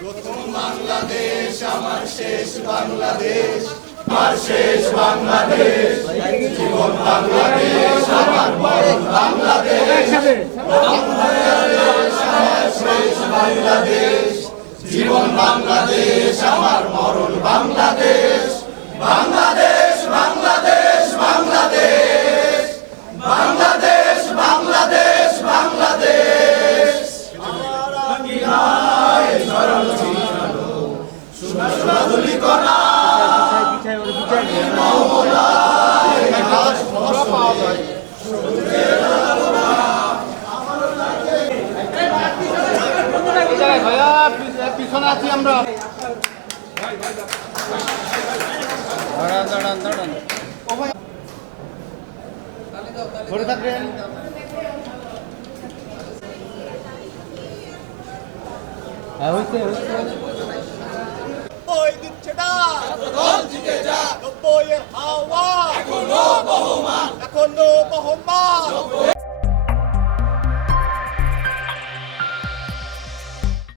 প্রথম বাংলাদেশ আমার শেষ বাংলাদেশ, আমার শেষ বাংলাদেশ। জীবন বাংলাদেশ আমার মরণ বাংলাদেশ, বাংলাদেশ আমার শেষ বাংলাদেশ। জীবন বাংলাদেশ আমার মরণ বাংলাদেশ, বাংলাদেশ বাংলাদেশ বাংলাদেশ, বাংলাদেশ বাংলাদেশ বাংলাদেশ। আমার আঙিনায় ঝরানো ঝিনানো সোনাধুলি কণা, মহলায় ঘাস ফসল সবুজের আলোনা। পিছনে আছি আমরা। ধরে থাকবেন। ওই দিচ্ছে না হাওয়া এখনো বহমান।